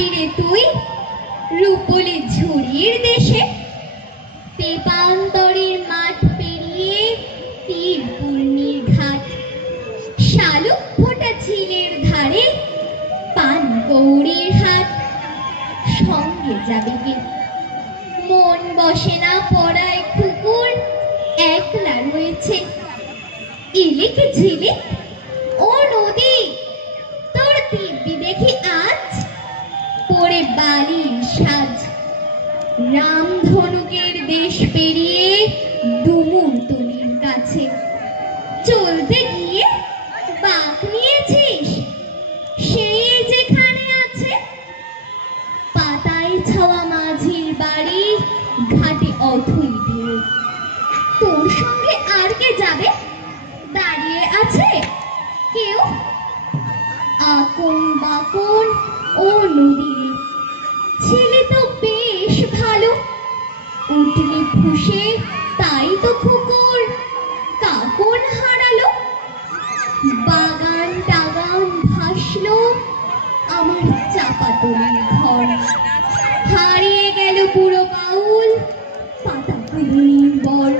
যাবি রে তুই রূপলি ঝুড়ির দেশে? পেপান্তরের মাঠ পেরিয়ে তীর পূর্ণির ঘাট, শালুক ফোটা ঝিলের ধারে পান কৌড়ির হাট। সঙ্গে যাবে কে? মন বসে না পড়ায় কুকুর একলা রয়েছে। ইলিক ঝিলিক ও নদী, তোর দিব্যি দেখি আজ পরে বালির সাজ। রামধনুকের দেশ পেরিয়ে ডুমুরতুলির কাছে চলতে গিয়ে বাঁক নিয়েছিস, সেই যেখানে আছে। পাতায় ছাওয়া মাঝির বাড়ি ঘাটে অথই ঢেউ, তোর সঙ্গে আর কে যাবে? দাঁড়িয়ে আছে কেউ? আকন বাকন ও নদী, ছেলে তো বেশ ভালো, উঠলি ফুসে তাই তো কুকুর কাকন হারালো। বাগান টাগান ভাসলো আমার চাপাতলির ঘর, হারিয়ে গেল পুরো বাউল পাতা কুড়ির বর।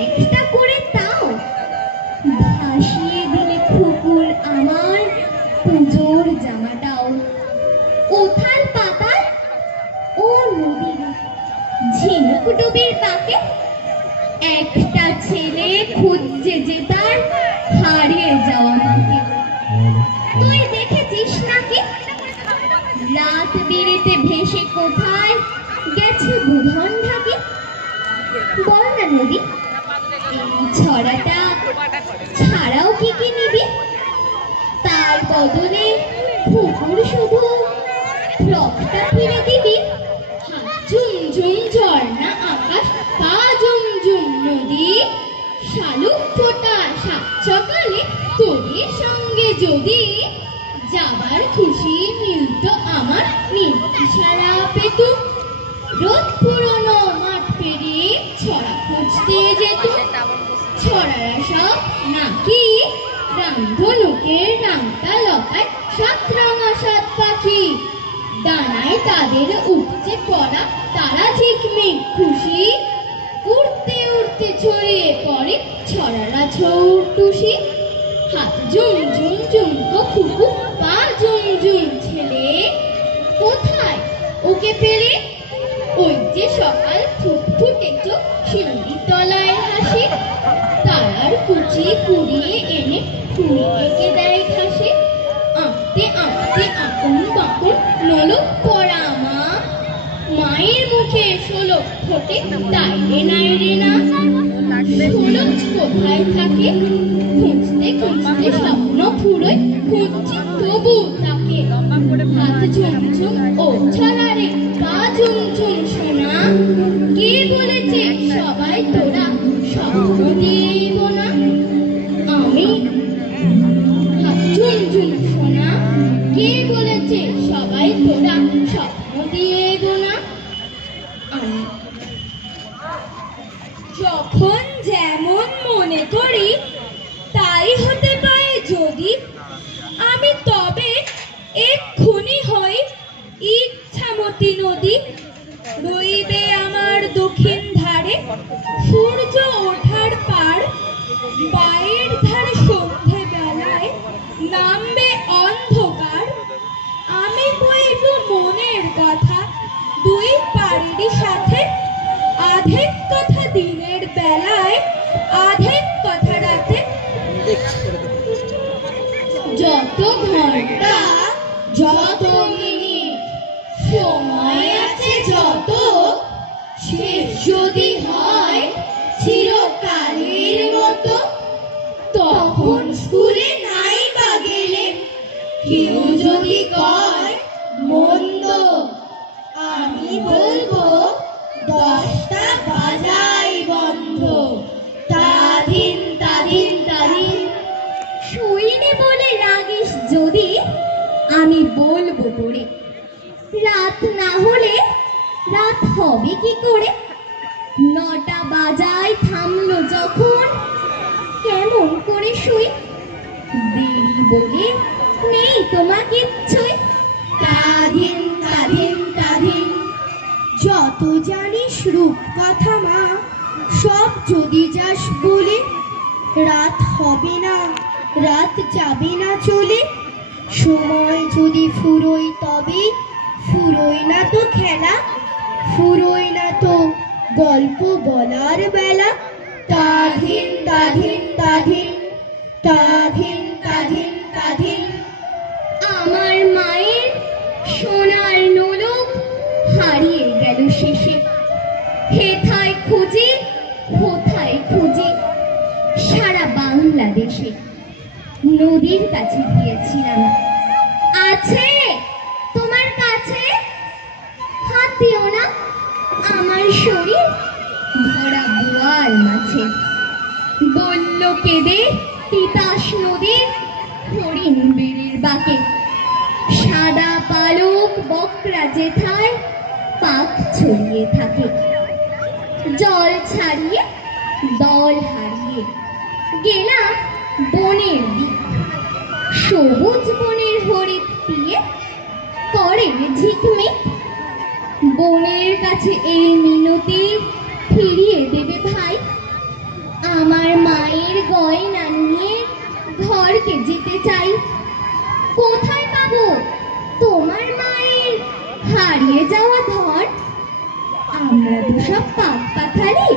একটা করে তাও ভাসিয়ে দিলে কুকুর আমার পুজোর জামাটাও। উথাল পাতাল ও নদীর ঝিনুক ডুবির বাঁকে একটা ছেলে খুঁজছে যে তার হারিয়ে যাওয়া মাকে। তুই দেখেছিস নাকি রাত বিরেতে ভেসে কোথায় গেছে বুধন ঢাকে? বল না নদী, এই ছড়াটা ছাড়াও কি কি নিবি? তার বদলে কুকুর শুধু রক্তটা ফিরে দিবি। ঝুম ঝুম ঝর্ণা আকাশ, পা ঝুম ঝুম নদী, শালুক ফোটা সাত সকালে তোদের সঙ্গে যদি যাবার খুশি মিলত আমার নির্দিশারা পেতু। রোদ পুরনো মাঠ পেরিয়ে ছড়া খুঁজতে যেত, ছড়ারা সব নাকি রামধনুকের রাংটা লতায় সাত রাঙা সাত পাখি। ডানায় তাদের উঠছে পড়া তারা ঝিকমিক খুশি, উড়তে উড়তে ছড়িয়ে পড়ে ছড়ারা ছৌটুসি। হাত ঝুম ঝুম ঝুমকো খুকু, পা ঝুম ঝুম ছেলে, কোথায় ওকে পেলে? ওই যে সকাল ফুটফুটে চোখ শিউলি তলায় হাসি, তারার কুচি কুড়িয়ে এনে ফুল এঁকে দেয় ঘাসে। আঁকতে আঁকতে আপন বাপন নলক পড়া মা, মায়ের মুখে শোলক ফোটে তাই রে নাই রে না। শোলক কোথায় থাকে খুঁজতে খুঁজতে স্বপ্ন ফুরোয়, খুঁজছি তবু তাকে। হাত ঝুমঝুম ও ছড়ারে পা ঝুমঝুম সোনা, কে বলেছে সবাই তোরা স্বপ্ন দিব না? আমি হাত ঝুমঝুম সোনা, কে বলেছে সবাই তোরা স্বপ্ন দিব না? যখন যেমন মনে করি তাই হতে পারে যদি, আমি তবে এক্ষুনি হই ইচ্ছামতি নদী। রইবে আমার দক্ষিণ ধারে সূর্য ওঠার পার, বাইরের ধারে সন্ধে বেলায় নামবে অন্ধকার। আমি বলব মনের কথা দুই পাড়ির সাথে, আধেক কথা দিনের বেলায় আধেক কথা রাতে। যত ঘন্টা যত মিনিট সময় আছে যত, শেষ যদি হয় চিরকালের মতো, তখন স্কুলে নাই বা গেলে কেউ যদি কয় মন্দ, আমি বলবো 10টা বাজাই বন্ধ। তাদিন তাদিন তাদিন। শুইনি বলে রাগিস যদি, আমি বলবো করে রাত না হলে রাত হবে কি করে? 9টা বাজায় থামলো যখন কেমন করে শুই? দেরি বলে নেই তোমার কিচ্ছুই। তাধিন তাধিন তাধিন। যত জানিস রূপ কথা মা, সব যদি যাস বলে, রাত হবে না, রাত যাবে না চলে। সময় যদি ফুরোই তবে, ফুরোই না তো খেলা, ফুরোই না তো গল্প বলার বেলা। তাধিন তাধিন তাধিন, তাধিন তাধিন তাধিন। আমার মায়ের সোনার নোলক হারিয়ে গেল শেষে। হেথায় খুঁজি, কোথায় খুঁজি, সারা বাংলাদেশে। নদীর কাছে গিয়েছিলাম, আছে তোমার কাছে? হাত দিও না, আমার শরীর ভরা বোয়াল মাছে। বলল কেঁদে তিতাস নদীর হরিণ বেড়ের বাঁকে। সাদা পালক বকরা যেথায় পাক ছড়িয়ে থাকে। জল ছাড়িয়ে দল হারিয়ে গেলাম বনের দিক। সবুজ বনের হরিৎ দিয়ে করে ঝিকমিক। বনের কাছে এই মিনতি ফিরিয়ে দেবে ভাই। আমার মায়ের গয়না নিয়ে ঘরকে যেতে চাই। কোথায় পাবো তোমার মায়ের হারিয়ে যাওয়া ধন? আমরা তো সব পাক পাখালি,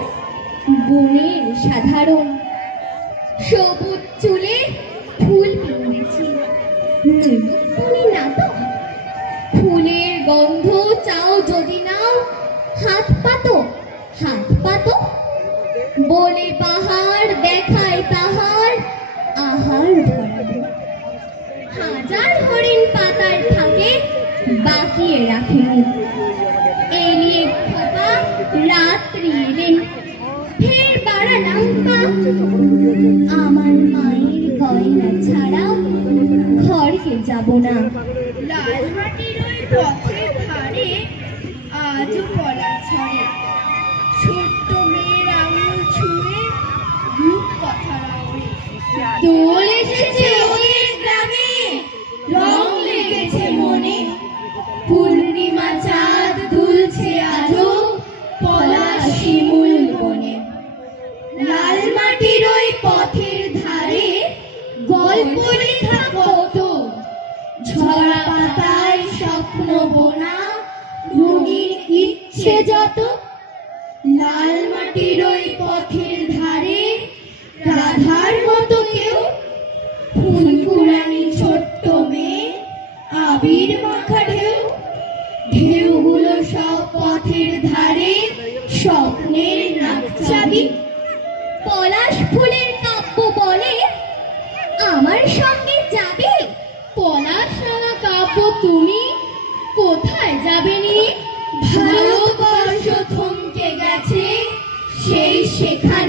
বনের সাধারণ। সবুজ চুলে ফুল পিনেছি, বলি না তো। ফুলের গন্ধ চাও যদি নাও, হাত পাতো, হাত পাতো। বলে পাহাড় দেখায় তাহার আহার ধরাবো। হাজার হরিণ পাতার থাকে বাকিয়ে রাখেনি। এলিয়ে খোপা রাত্রি এলেন, ফের বাড়ালাম পা। আমার মায়ের গয়না ছাড়া ঘরকে যাব না। লাল মাটির ওই পথের ধারে আজও পলা ছড়ে। ছোট্ট মেয়ের আঙুল ছুঁয়ে রূপ কথা ওড়ে। দোল এসেছে ওদের গ্রামে, রং লেগেছে মনে। পূর্ণিমা চাঁদ দুলছে আজও পলাশ শিমুল বনে। লাল মাটির ওই পথের ধারে গল্প লেখা কত, ঝরা পাতায় স্বপ্ন বোনা, রঙিন ইচ্ছে যত। লাল মাটির ওই পথের ধারে রাধার মতো কেউ, ফুলকুড়ানি ছোট্ট মেয়ে, আবির মাখা ঢেউ। ঢেউগুলো সব পথের ধারে স্বপ্নের নাকছাবি। পলাশ ফুলের কাব্য বলে আমার সঙ্গে যাবে। পলাশ রাঙা কাব্য তুমি কোথায় যাবে নি? ভারতবর্ষ থমকে গেছে সেই সেখানে।